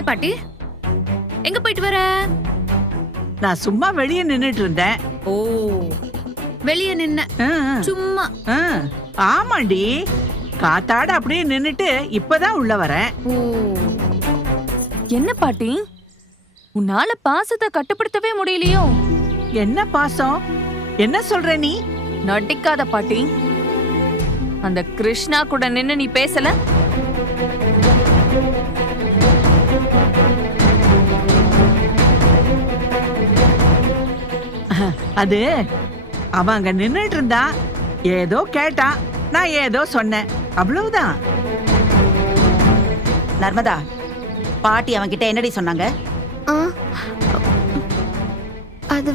என்ன பாட்டி, எங்க போயிட்டு வர? நான் சும்மா வெளியே நின்னுட்டு இருந்தேன். ஓ, வெளிய நின்ன ஆ, சும்மா. ஆ. ஆமாண்டி, காத்தாட அப்படியே நின்னுட்டு இப்பதான் உள்ள வரேன். ஓ, என்ன பாட்டி, உன்னால பாசத்தை கட்டுப்படுத்தவே முடியலையோ? என்ன பாசம்? என்ன சொல்ற நீ? நடிக்காத பாட்டி. அந்த கிருஷ்ணா கூட நின்னு நீ பேசல? அது அவன் அங்க நின்னுட்டு இருந்தா, ஏதோ கேட்டான், நான் ஏதோ சொன்னேன், அவ்வளவுதான். நர்மதா, பாட்டி அவன்கிட்ட என்னடி சொன்னாங்க? அது